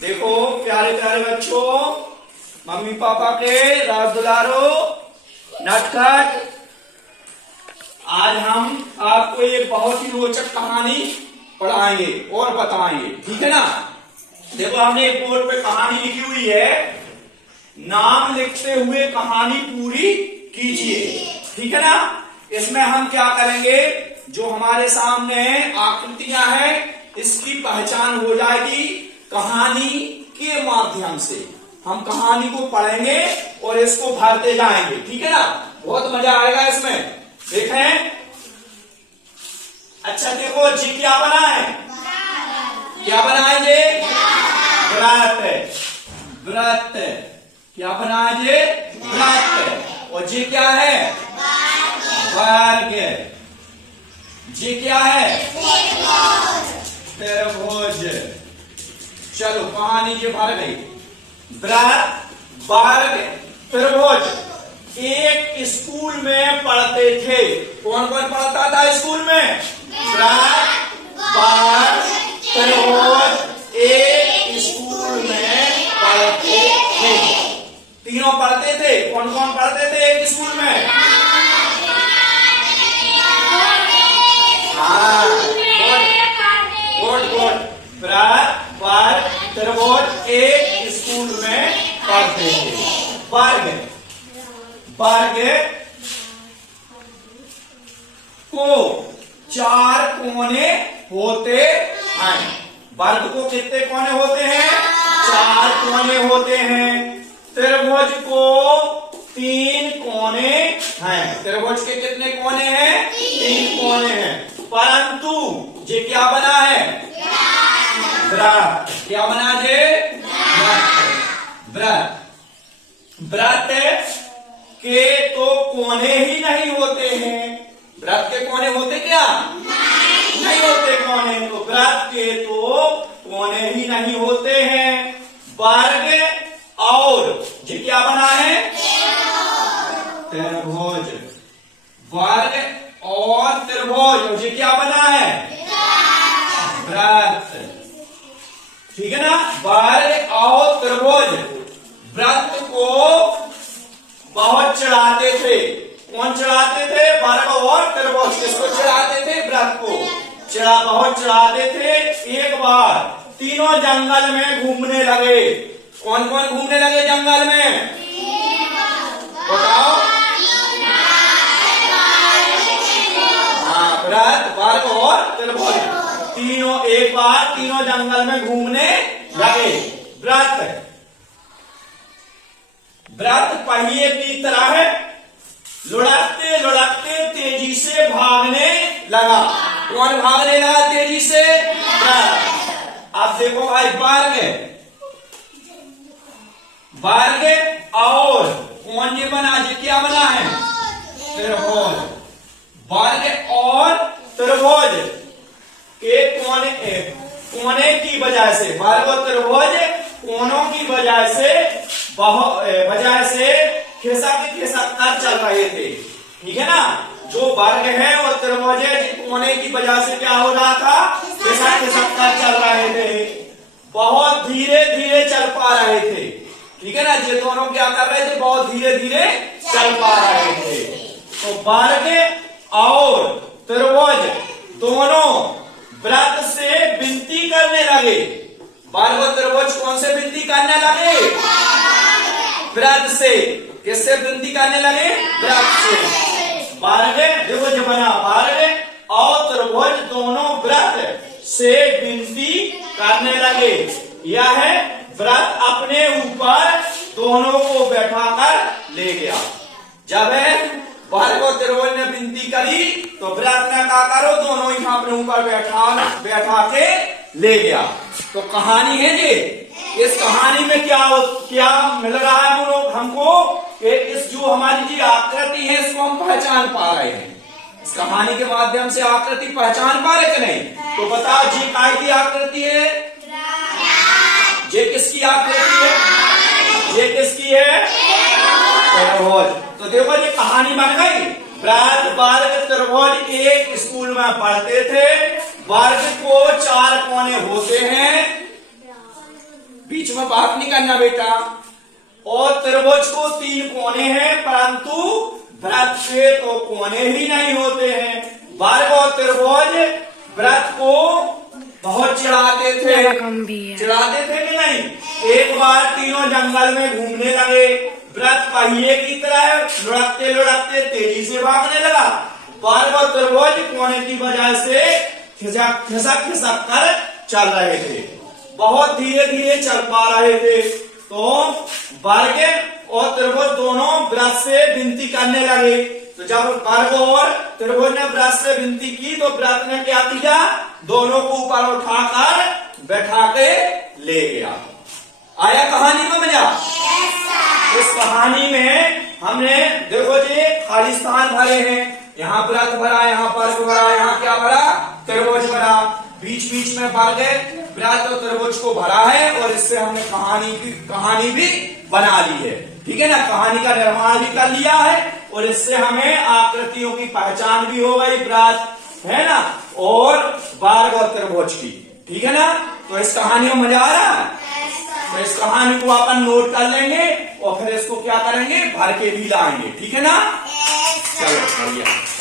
देखो प्यारे प्यारे बच्चों, मम्मी पापा के राज दुलारो नटखट, आज हम आपको एक बहुत ही रोचक कहानी पढ़ाएंगे और बताएंगे, ठीक है ना। देखो हमने एक बोर्ड पे कहानी लिखी हुई है, नाम लिखते हुए कहानी पूरी कीजिए, ठीक है ना। इसमें हम क्या करेंगे, जो हमारे सामने आकृतियां हैं इसकी पहचान हो जाएगी कहानी के माध्यम से। हम कहानी को पढ़ेंगे और इसको भरते जाएंगे, ठीक है ना। बहुत मजा आएगा इसमें। देखें, अच्छा देखो जी क्या बना है, क्या बना है ये व्रत, व्रत क्या बना है ये व्रत। और जी क्या है वर्ग, जी क्या है त्रिभुज। चलो कहानी ये भर गई, व्रत वर्ग त्रिभुज। एक स्कूल में पढ़ते थे, कौन कौन पढ़ता था स्कूल में, व्रत वर्ग त्रिभुज। एक स्कूल में पढ़ते थे, तीनों पढ़ते थे। कौन कौन पढ़ते थे एक स्कूल में, गुड, व्रत वर्ग त्रिभुज एक स्कूल में पढ़ते थे। वर्ग, वर्ग को चार कोने होते हैं। वर्ग को कितने कोने होते हैं, चार कोने होते हैं। त्रिभुज को तीन कोने हैं। त्रिभुज के कितने कोने हैं, तीन कोने हैं। परंतु ये क्या बना है व्रत, क्या बना जे व्रत। व्रत के तो कोने ही नहीं होते हैं, व्रत के कोने होते क्या नहीं होते कोने, तो व्रत के तो कोने ही नहीं होते हैं। वर्ग और ये क्या बना है त्रिभुज, वर्ग और त्रिभुज, ये क्या बना है व्रत, ठीक है ना। वर्ग और त्रिभुज व्रत को बहुत चढ़ाते थे। कौन चढ़ाते थे, वर्ग और त्रिभुज किसको चढ़ाते थे, व्रत को बहुत चढ़ाते थे। एक बार तीनों जंगल में घूमने लगे। कौन कौन घूमने लगे जंगल में, बताओ। हाँ, व्रत वर्ग और त्रिभुज तीनों एक बार तीनों जंगल में घूमने लगे। व्रत, व्रत पहिए की तरह लुढ़कते लुढ़कते तेजी से भागने लगा। कौन भागने लगा तेजी से, व्रत। अब देखो भाई, वर्ग, वर्ग और कौन ये बना, ये क्या बना है त्रिभुज। वर्ग और त्रिभुज के कोने, कोने की वजह से, वर्ग और त्रिभुज कोनों की वजह से खिसक कर चल रहे थे, ठीक है ना। जो वर्ग है और त्रिभुज है, कोने की वजह से क्या हो रहा था, खिसक कर चल रहे थे। बहुत धीरे धीरे चल पा रहे थे, ठीक है ना। ये दोनों क्या कर रहे थे, बहुत धीरे धीरे चल पा रहे थे। तो वर्ग और त्रिभुज दोनों व्रत से विनती करने लगे। वर्ग और त्रिभुज कौन से विनती करने लगे, व्रत से। किससे विनती करने लगे, व्रत से। वर्ग त्रिभुज बना, वर्ग और त्रिभुज दोनों व्रत से विनती करने लगे। यह व्रत अपने ऊपर दोनों को बैठाकर ले गया। जब वर्ग और त्रिभुज ने विनती करी तो व्रत ने कहा करो, दोनों ही अपने ऊपर बैठा के ले गया। तो कहानी है ये। इस कहानी में क्या मिल रहा है हमको, कि इस जो हमारी जी आकृति है इसको हम पहचान पा रहे हैं। इस कहानी के माध्यम से आकृति पहचान पा रहे कि नहीं, तो बताओ जी काय की आकृति है, ये किसकी आकृति है, ये किसकी है त्रिभुज। तो देखो ये कहानी बन गई। व्रत वर्ग त्रिभुज एक स्कूल में पढ़ते थे। वर्ग को चार कोने होते हैं, बीच में बात नहीं करना बेटा। और त्रिभुज को 3 कोने हैं, परंतु वृत्त के तो कोने ही नहीं होते हैं। वर्ग और त्रिभुज वृत्त को बहुत चिढ़ाते थे कि नहीं। एक बार तीनों जंगल में घूमने लगे, वृत्त पहिए की तरह लुढ़कते लुढ़कते तेजी से भागने लगा। वर्ग और त्रिभुज कोने की वजह से खिसक खिसक कर चल रहे थे, बहुत धीरे धीरे चल पा रहे थे। तो वर्ग और त्रिभुज दोनों वृत्त से विनती करने लगे। तो जब वर्ग और त्रिभुज ने वृत्त से विनती की तो वृत्त ने क्या किया, दोनों को ऊपर उठाकर बैठा के ले गया। आया कहानी में मजा? इस कहानी में हमने देखो जी खालिस्तान भरे हैं, यहाँ वृत्त भरा, यहाँ वर्ग भरा, यहाँ क्या भरा, त्रिभुज भरा। बीच बीच में वर्ग वृत्त और त्रिभुज को भरा है और इससे हमने कहानी भी बना ली है। ठीक है ना, कहानी का निर्माण भी कर लिया है और इससे हमें आकृतियों की पहचान भी हो गई, वृत्त है ना और वर्ग और त्रिभुज की। ठीक है ना, तो इस कहानी में मजा आ रहा है। तो इस कहानी को अपन नोट कर लेंगे और फिर इसको क्या करेंगे, भर के भी लाएंगे। ठीक है ना, चलो बढ़िया।